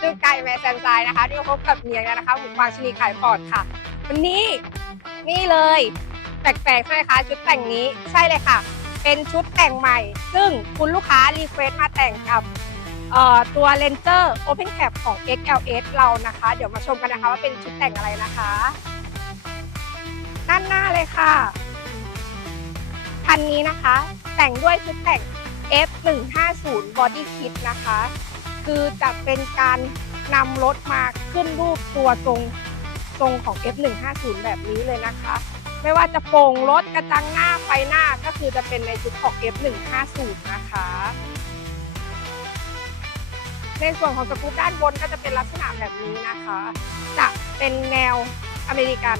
ซึ่งไก่แม่แซมไซนะคะที่พบกับเนียงนะคะหมูกวางชนีขายปอดค่ะ วันนี้นี่เลยแปลกๆใช่ไหมคะชุดแต่งนี้ใช่เลยค่ะ เป็นชุดแต่งใหม่ ซึ่งคุณลูกค้ารีเควสต์มาแต่งกับเอ่อตัว Ranger Open Cap ของ XLS เรานะคะ เดี๋ยวมาชมกันนะคะว่าเป็นชุดแต่งอะไรนะคะ ด้านหน้าเลยค่ะ คันนี้นะคะ แต่งด้วยชุดแต่ง F150 Body Kit นะคะ คือจะเป็นการนำรถมาขึ้นรูปตัวทรงทรงของ F150 แบบนี้เลยนะคะ ไม่ว่าจะโป่งรถกระจังหน้าไฟหน้าก็คือจะเป็นในชุดของ F150 นะคะ ในส่วนของสกู๊ปด้านบนก็จะเป็นลักษณะแบบนี้นะคะ จะเป็นแนวอเมริกัน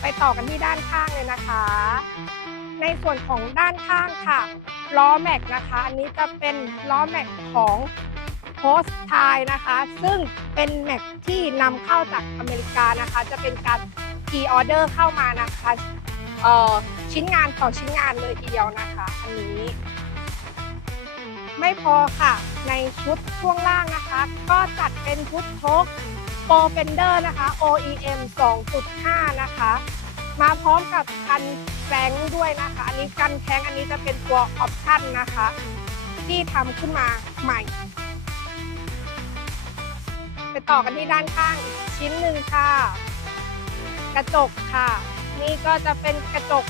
ไปต่อกันที่ด้านข้างเลยนะคะ ในส่วนของด้านข้างค่ะ ล้อแม็กนะคะ อันนี้จะเป็นล้อแม็กของโ o สไทนะคะ ซึ่งเป็นแม็กที่นำเข้าจากอเมริกานะคะ จะเป็นการพีออเดอร์เข้ามานะคะเอ่อชิ้นงานต่อชิ้นงานเลยทีเดียวนะคะ อันนี้ ไม่พอค่ะ ในชุดช่วงล่างนะคะ ก็จัดเป็นชุดโชคโปรเฟนเดอร์นะคะ OEM 2.5 นะคะ มาพร้อมกับกันแฟงด้วยนะคะ อันนี้กันแข้งอันนี้จะเป็นตัวออปชั่นนะคะ ที่ทำขึ้นมาใหม่ ไปต่อกันที่ด้านข้างอีกชิ้นหนึ่งค่ะ กระจกค่ะ นี่ก็จะเป็นกระจก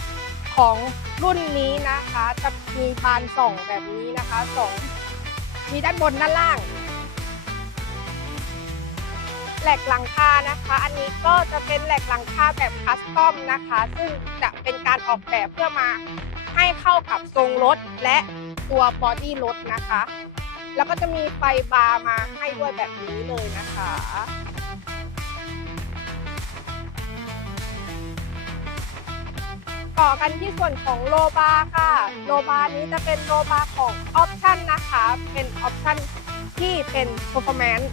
ของรุ่นนี้นะคะ จะมีบานส่องแบบนี้นะคะสองมีด้านบนด้านล่าง แหลกหลังคานะคะ อันนี้ก็จะเป็นแหลกหลังคาแบบคัสตอมนะคะ ซึ่งจะเป็นการออกแบบเพื่อมาให้เข้ากับทรงรถและตัวบอดี้รถนะคะ แล้วก็จะมีไฟบาร์มาให้ด้วยแบบนี้เลยนะคะต่อกันที่ส่วนของโลบาค่ะ โลบานี้จะเป็นโลบาของออปชันนะคะ เป็นออปชันที่เป็น performance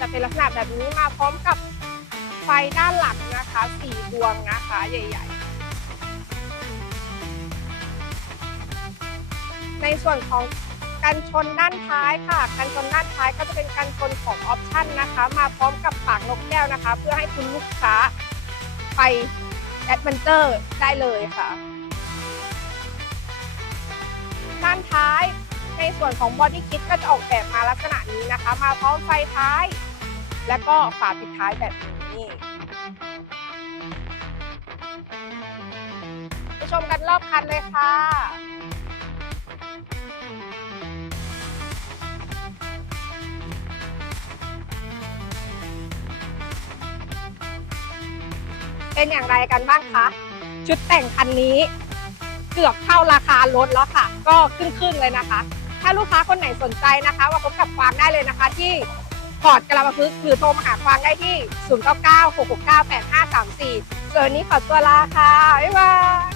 จะเป็นลักษณะแบบนี้มาพร้อมกับไฟด้านหลังนะคะสี่ดวงนะคะใหญ่ ๆ ในส่วนของกันชนด้านท้ายค่ะ กันชนด้านท้ายก็จะเป็นกันชนของออปชั่นนะคะ มาพร้อมกับปากนกแก้วนะคะ เพื่อให้คุณลูกค้าไปแอดเวนเจอร์ได้เลยค่ะ ด้านท้าย ในส่วนของบอดี้คิดก็จะออกแบบมาลักษณะนี้นะคะ มาพร้อมไฟท้าย และก็ฝาปิดท้ายแบบนี้ไปชมกันรอบคันเลยค่ะเป็นอย่างไรกันบ้างคะ ชุดแต่งคันนี้ เกือบเท่าราคารถแล้วค่ะ ก็ขึ้นขึ้นเลยนะคะ ถ้าลูกค้าคนไหนสนใจนะคะว่าพบกับควางได้เลยนะคะ ที่พอร์ตกระบะพึกหรือโทรมาหาควางได้ที่ 0 9 9 6 6 9 8 5 3 4ส่วนวันนี้ขอตัวลาค่ะ บ๊ายบาย